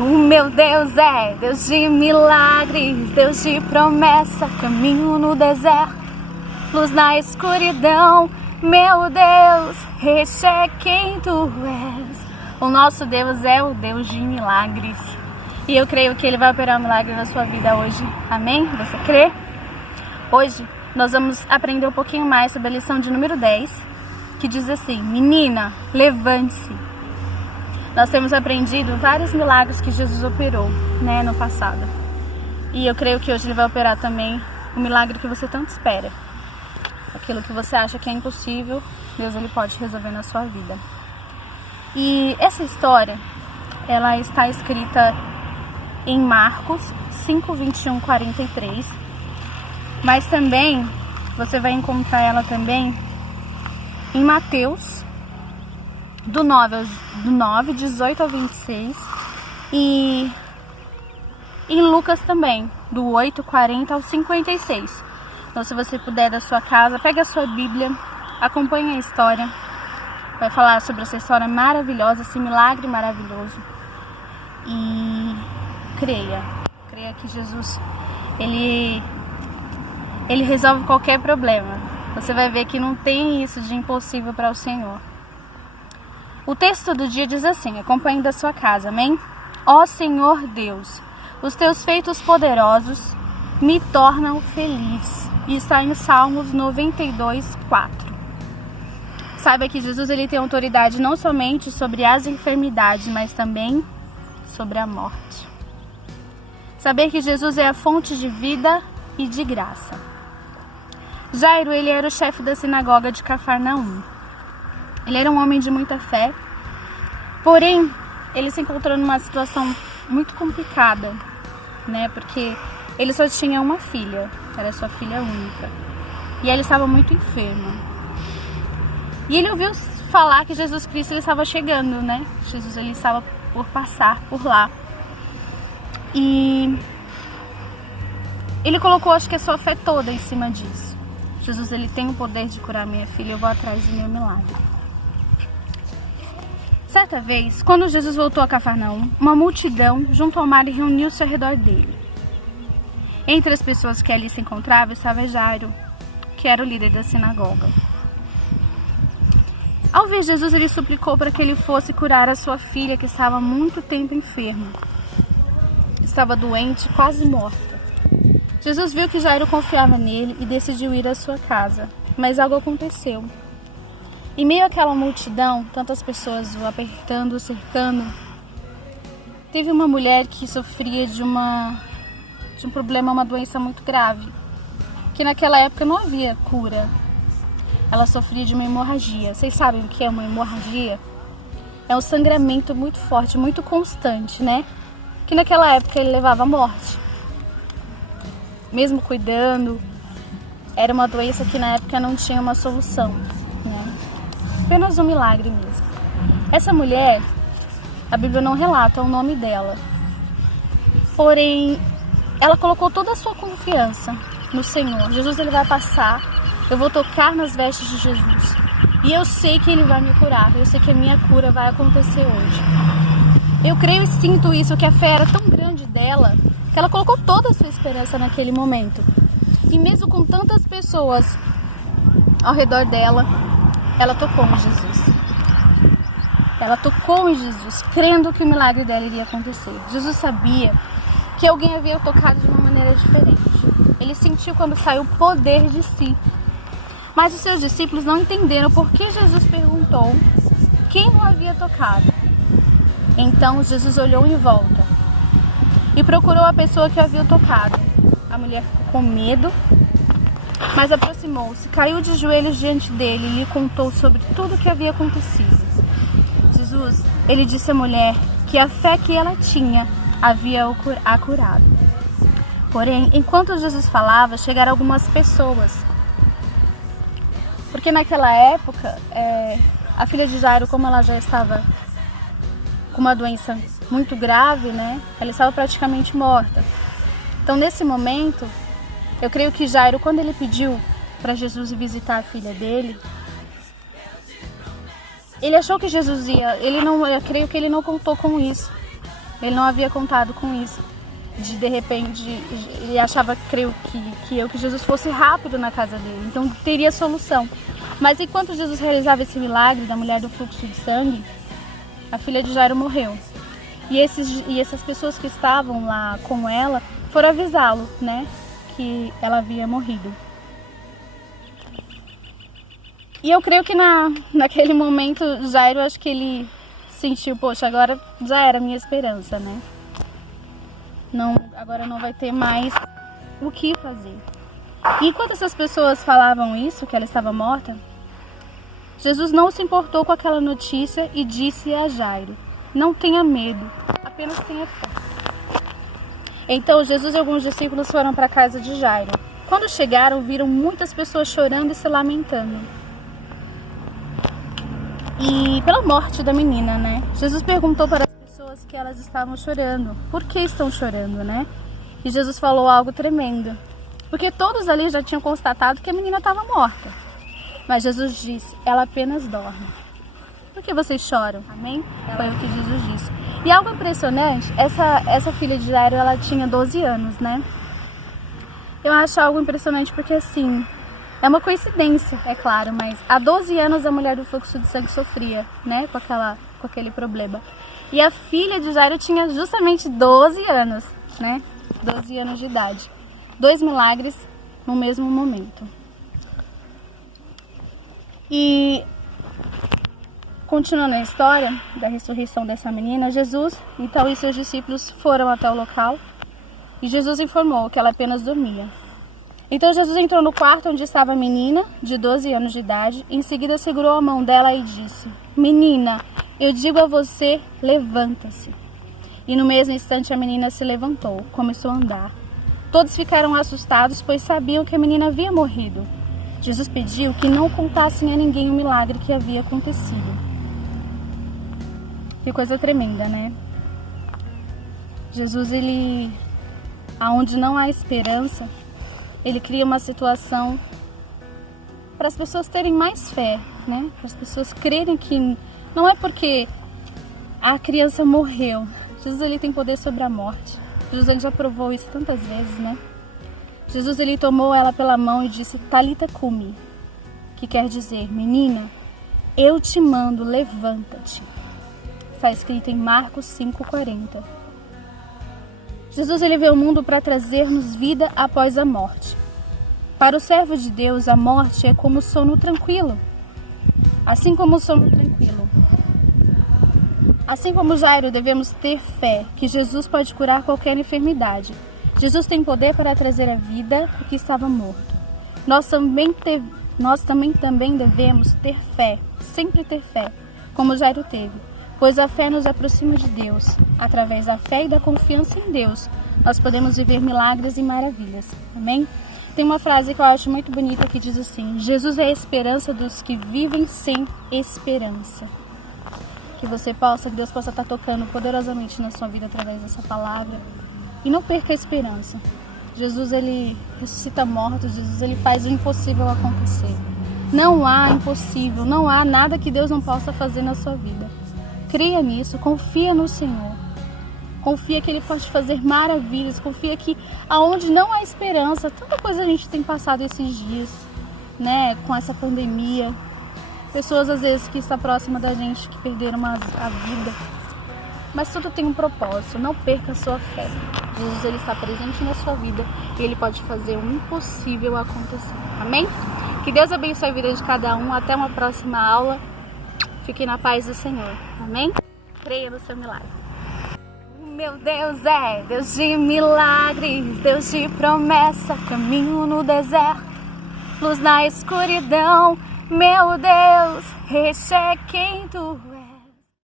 O meu Deus é Deus de milagres, Deus de promessa, caminho no deserto, luz na escuridão. Meu Deus, este é quem tu és. O nosso Deus é o Deus de milagres. E eu creio que Ele vai operar um milagre na sua vida hoje. Amém? Você crê? Hoje nós vamos aprender um pouquinho mais sobre a lição de número 10, que diz assim: menina, levante-se. Nós temos aprendido vários milagres que Jesus operou, no passado. E eu creio que hoje Ele vai operar também o milagre que você tanto espera. Aquilo que você acha que é impossível, Deus Ele pode resolver na sua vida. E essa história, ela está escrita em Marcos 5, 21, 43. Mas também, você vai encontrar ela também em Mateus, do 9, 18 ao 26. E em Lucas também, do 8, 40 ao 56. Então, se você puder da sua casa, pega a sua Bíblia, acompanhe a história. Vai falar sobre essa história maravilhosa, esse milagre maravilhoso. E creia que Jesus, Ele resolve qualquer problema. Você vai ver que não tem isso de impossível para o Senhor. O texto do dia diz assim, acompanhe da sua casa, amém? Ó Senhor Deus, os teus feitos poderosos me tornam feliz. E está em Salmos 92, 4. Saiba que Jesus ele tem autoridade não somente sobre as enfermidades, mas também sobre a morte. Saber que Jesus é a fonte de vida e de graça. Jairo, ele era o chefe da sinagoga de Cafarnaum. Ele era um homem de muita fé, porém, ele se encontrou numa situação muito complicada, porque ele só tinha uma filha, era sua filha única, e ela estava muito enferma. E ele ouviu falar que Jesus Cristo ele estava chegando, Jesus ele estava por passar por lá. E ele colocou, acho que a sua fé toda em cima disso. Jesus ele tem o poder de curar minha filha, eu vou atrás do meu milagre. Certa vez, quando Jesus voltou a Cafarnaum, uma multidão junto ao mar reuniu-se ao redor dele. Entre as pessoas que ali se encontravam estava Jairo, que era o líder da sinagoga. Ao ver Jesus, ele suplicou para que ele fosse curar a sua filha, que estava há muito tempo enferma. Estava doente, quase morta. Jesus viu que Jairo confiava nele e decidiu ir à sua casa, mas algo aconteceu. Em meio àquela multidão, tantas pessoas o apertando, o cercando, teve uma mulher que sofria de um problema, uma doença muito grave, que naquela época não havia cura. Ela sofria de uma hemorragia. Vocês sabem o que é uma hemorragia? É um sangramento muito forte, muito constante, que naquela época ele levava à morte. Mesmo cuidando, era uma doença que na época não tinha uma solução, Apenas um milagre mesmo. Essa mulher, a Bíblia não relata o nome dela, porém, ela colocou toda a sua confiança no Senhor. Jesus ele vai passar, eu vou tocar nas vestes de Jesus. E eu sei que Ele vai me curar, eu sei que a minha cura vai acontecer hoje. Eu creio e sinto isso, que a fé era tão grande dela, que ela colocou toda a sua esperança naquele momento. E mesmo com tantas pessoas ao redor dela, ela tocou em Jesus. Ela tocou em Jesus, crendo que o milagre dela iria acontecer. Jesus sabia que alguém havia tocado de uma maneira diferente. Ele sentiu quando saiu o poder de si. Mas os seus discípulos não entenderam por que Jesus perguntou quem o havia tocado. Então Jesus olhou em volta e procurou a pessoa que o havia tocado. A mulher ficou com medo, mas aproximou-se, caiu de joelhos diante dele e lhe contou sobre tudo o que havia acontecido. Jesus, ele disse à mulher que a fé que ela tinha havia a curado. Porém, enquanto Jesus falava, chegaram algumas pessoas. Porque naquela época, a filha de Jairo, como ela já estava com uma doença muito grave, ela estava praticamente morta. Então, nesse momento, eu creio que Jairo, quando ele pediu para Jesus ir visitar a filha dele, ele achou que Jesus ia, eu creio que ele não contou com isso. Ele não havia contado com isso. De repente, ele achava, creio que Jesus fosse rápido na casa dele, então teria solução. Mas enquanto Jesus realizava esse milagre da mulher do fluxo de sangue, a filha de Jairo morreu. E essas pessoas que estavam lá com ela foram avisá-lo, né, que ela havia morrido. E eu creio que naquele momento, Jairo, acho que ele sentiu, poxa, agora já era a minha esperança, né? Agora não vai ter mais o que fazer. E enquanto essas pessoas falavam isso, que ela estava morta, Jesus não se importou com aquela notícia e disse a Jairo: não tenha medo, apenas tenha fé. Então Jesus e alguns discípulos foram para a casa de Jairo. Quando chegaram, viram muitas pessoas chorando e se lamentando. E pela morte da menina, né? Jesus perguntou para as pessoas que elas estavam chorando. Por que estão chorando, né? E Jesus falou algo tremendo. Porque todos ali já tinham constatado que a menina estava morta. Mas Jesus disse: ela apenas dorme. Por que vocês choram? Amém? Foi o que Jesus disse. E algo impressionante, essa filha de Jairo, ela tinha 12 anos, né? Eu acho algo impressionante porque, assim, é uma coincidência, é claro, mas há 12 anos a mulher do fluxo de sangue sofria, né, com aquele problema. E a filha de Jairo tinha justamente 12 anos, né, 12 anos de idade. 2 milagres no mesmo momento. E, continuando a história da ressurreição dessa menina, Jesus, então, e seus discípulos foram até o local e Jesus informou que ela apenas dormia. Então Jesus entrou no quarto onde estava a menina, de 12 anos de idade, em seguida segurou a mão dela e disse: menina, eu digo a você, levanta-se. E no mesmo instante a menina se levantou, começou a andar. Todos ficaram assustados, pois sabiam que a menina havia morrido. Jesus pediu que não contassem a ninguém o milagre que havia acontecido. Que coisa tremenda, né? Jesus, aonde não há esperança, ele cria uma situação para as pessoas terem mais fé, né? Para as pessoas crerem que não é porque a criança morreu. Jesus, ele tem poder sobre a morte. Jesus, ele já provou isso tantas vezes, né? Jesus, ele tomou ela pela mão e disse: Talita cumi, que quer dizer: menina, eu te mando, levanta-te. Está escrito em Marcos 5,40. Jesus, ele veio ao mundo para trazer-nos vida após a morte. Para o servo de Deus, a morte é como o sono tranquilo. Assim como o sono tranquilo. Assim como Jairo, devemos ter fé que Jesus pode curar qualquer enfermidade. Jesus tem poder para trazer à vida o que estava morto. Nós também devemos ter fé, sempre ter fé, como Jairo teve. Pois a fé nos aproxima de Deus. Através da fé e da confiança em Deus, nós podemos viver milagres e maravilhas. Amém? Tem uma frase que eu acho muito bonita que diz assim: Jesus é a esperança dos que vivem sem esperança. Que Deus possa estar tocando poderosamente na sua vida através dessa palavra. E não perca a esperança. Jesus, ele ressuscita mortos. Jesus, ele faz o impossível acontecer. Não há impossível, não há nada que Deus não possa fazer na sua vida. Creia nisso, confia no Senhor. Confia que Ele pode fazer maravilhas. Confia que aonde não há esperança, tanta coisa a gente tem passado esses dias, né, com essa pandemia. Pessoas às vezes que estão próximas da gente, que perderam a vida. Mas tudo tem um propósito, não perca a sua fé. Jesus, ele está presente na sua vida e Ele pode fazer o impossível acontecer. Amém? Que Deus abençoe a vida de cada um. Até uma próxima aula. Fique na paz do Senhor. Amém? Creia no seu milagre. Meu Deus é Deus de milagres, Deus de promessa, caminho no deserto, luz na escuridão. Meu Deus, recheque em tu